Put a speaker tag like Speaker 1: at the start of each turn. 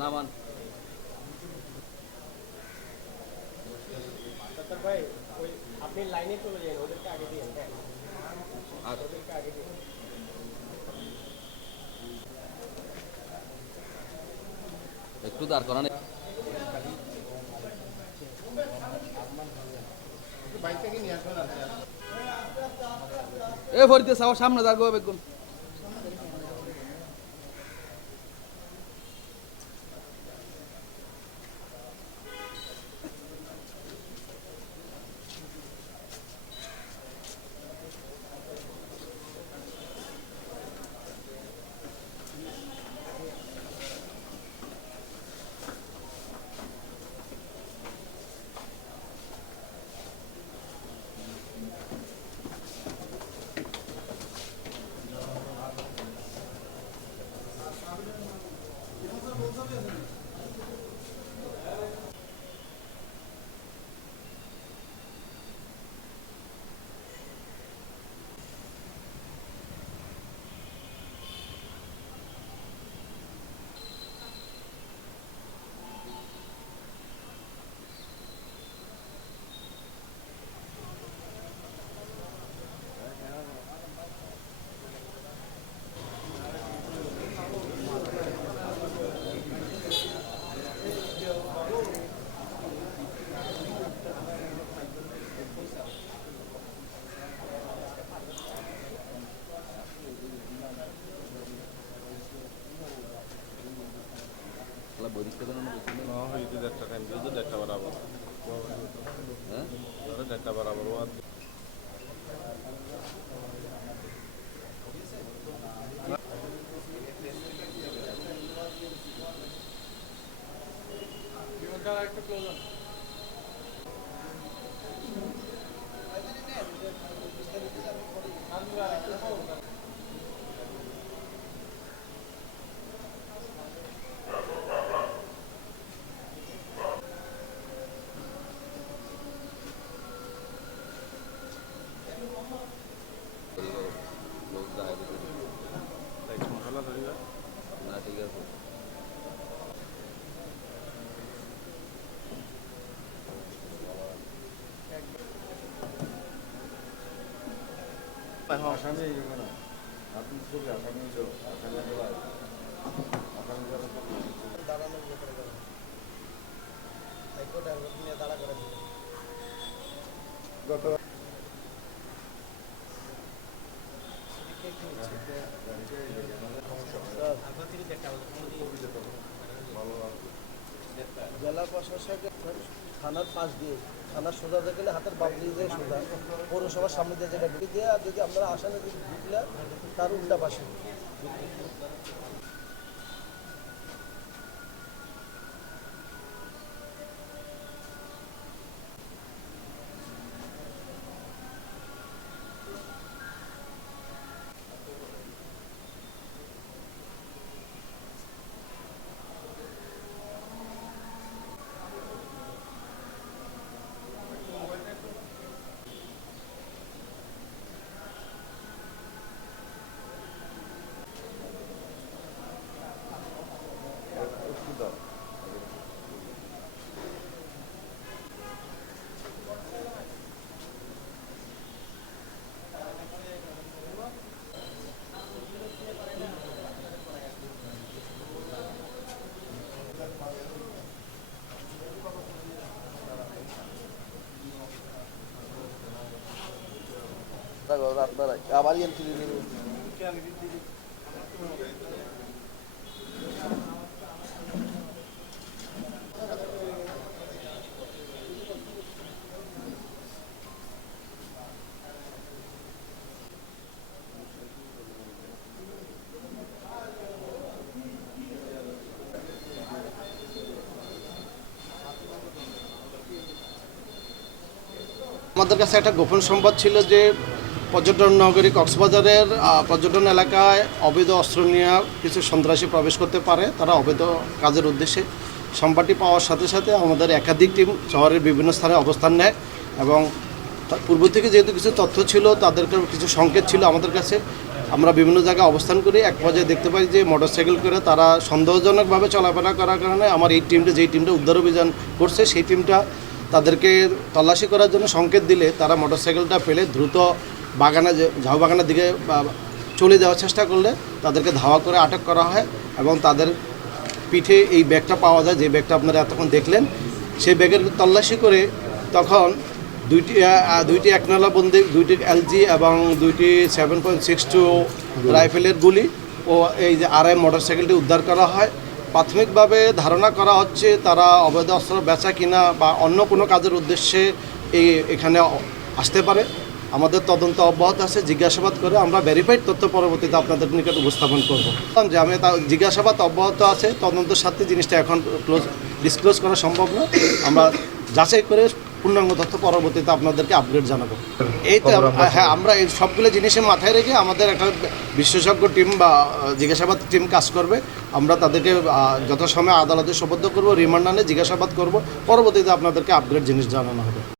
Speaker 1: নামান।
Speaker 2: ভাই আপনি লাইনে চলে যান ওদেরকে আগে দিন। ওদেরকে আগে দিন।
Speaker 1: একটু দাঁড় করান। এ ফরিতে সাওয়ার সামনে দাঁড় গো বেগুন
Speaker 3: হয়তো দেড়টা টাইম দিয়েছে দেড়টা বরাবর
Speaker 1: হ্যাঁ
Speaker 3: ধরো দেড়টা বরাবর ও আর- লাইট মশলা ধরিবা
Speaker 1: না ঠিক আছে।
Speaker 4: আসামি আপনি ছবি আসামি আসামি
Speaker 2: দাঁড়া করে
Speaker 4: গত
Speaker 5: জেলা প্রশাসকের থানার পাশ দিয়ে, থানার সোজা দিয়ে গেলে হাতের বাপ দিয়ে দিয়ে সোজা। পৌরসভার সামনে দিয়ে যেটা দিয়ে আর যদি আপনারা আসেন ঢুকলে তার উল্টা পাশে। আপনারা আবার এন্ট্রি
Speaker 6: আমাদের কাছে একটা গোপন সম্পদ ছিল যে পর্যটন নগরী কক্সবাজারের পর্যটন এলাকায় অবৈধ অস্ত্র নিয়ে কিছু সন্ত্রাসী প্রবেশ করতে পারে, তারা অবৈধ কাজের উদ্দেশ্যে। সংবাদটি পাওয়ার সাথে সাথে আমাদের একাধিক টিম শহরের বিভিন্ন স্থানে অবস্থান নেয় এবং পূর্ব থেকে যেহেতু কিছু তথ্য ছিল তাদেরকে কিছু সংকেত ছিল আমাদের কাছে। আমরা বিভিন্ন জায়গায় অবস্থান করি, এক পর্যায়ে দেখতে পাই যে মোটরসাইকেল করে তারা সন্দেহজনকভাবে চলাফেরা করার কারণে আমার এই টিমটা, যেই টিমটা উদ্ধার অভিযান করছে, সেই টিমটা তাদেরকে তল্লাশি করার জন্য সংকেত দিলে তারা মোটরসাইকেলটা ফেলে দ্রুত বাগানে যে ঝাউ বাগানের দিকে চলে যাওয়ার চেষ্টা করলে তাদেরকে ধাওয়া করে আটক করা হয় এবং তাদের পিঠে এই ব্যাগটা পাওয়া যায়। যে ব্যাগটা আপনারা এতক্ষণ দেখলেন সেই ব্যাগের তল্লাশি করে তখন দুইটি দুইটি একনলা বন্দি দুইটি এলজি এবং দুইটি সেভেন পয়েন্ট সিক্স টু রাইফেলের গুলি ও এই যে আরআই মোটরসাইকেলটি উদ্ধার করা হয়। প্রাথমিকভাবে ধারণা করা হচ্ছে তারা অবৈধ অস্ত্র বেচা কিনা বা অন্য কোনো কাজের উদ্দেশ্যে এই এখানে আসতে পারে। আমাদের তদন্ত অব্যাহত আছে জিজ্ঞাসাবাদ করে আমরা ভেরিফাইড তথ্য পরবর্তীতে আপনাদের নিকট উপস্থাপন করব। যে আমি জিজ্ঞাসাবাদ অব্যাহত আছে তদন্তের সাথে জিনিসটা এখন ক্লোজ ডিসক্লোজ করা সম্ভব না আমরা যাচাই করে পূর্ণাঙ্গ তথ্য পরবর্তীতে আপনাদেরকে আপডেট জানাব। এই তো হ্যাঁ আমরা এই সবগুলো জিনিসের মাথায় রেখে আমাদের একটা বিশেষজ্ঞ টিম বা জিজ্ঞাসাবাদ টিম কাজ করবে। আমরা তাদেরকে যথাসময়ে আদালতে সোপর্দ করব রিমান্ড আনে জিজ্ঞাসাবাদ করব। পরবর্তীতে আপনাদেরকে আপডেট জিনিস জানানো হবে।